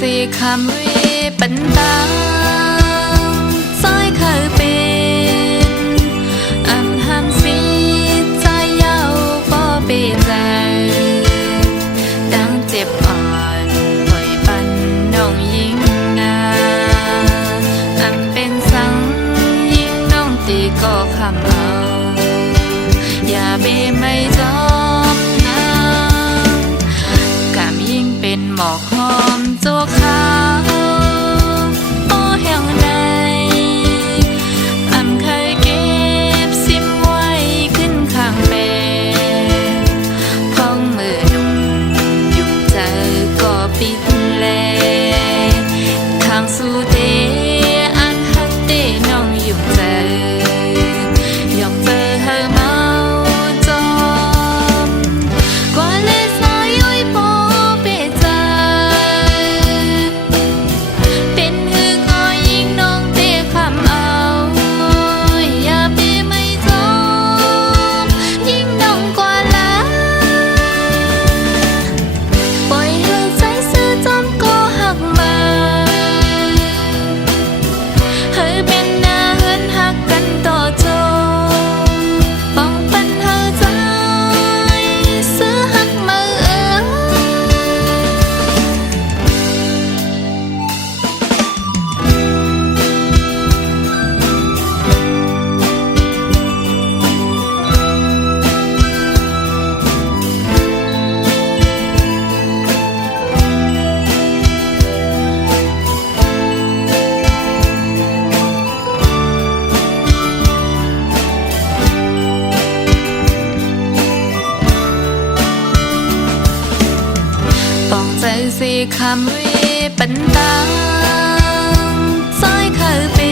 สิคำเวปันตาซอยเคยเป็นอำห้ามสีใจเย้าบ่เปใจดังเจ็บอ่อนปล่อยปันน้องยิ่งนาอำเป็นสังยิ่งน้องตีก็คำเอาอย่าเบไม่จอมน้ำกำยิ่งเป็นหมอกหอมจัวขาวโอ้แห่งใดอำเคยเก็บซิมไว้ขึ้นข้างแปดพ้องมือหนุ่มยุ่งใจก็ปิดแลทางสู่เตอันฮักเตน้องยุ่งใจยอมเจอเธอมาจอมกว่าเลสายย้อยพอเปใจเป็นหือก็ยิ่งน้องเตะคำเอาอย่าเปไม่จอมยิ่งน้องกว่าละปล่อยให้ใจซื่อจอมก็หักมาเฮ้ยเป็นหน้าเฮินหักกันต่อจนป้องปันเธอใจซื้อหักมาปองใจสิคำเวปันตาซอยเคยเป็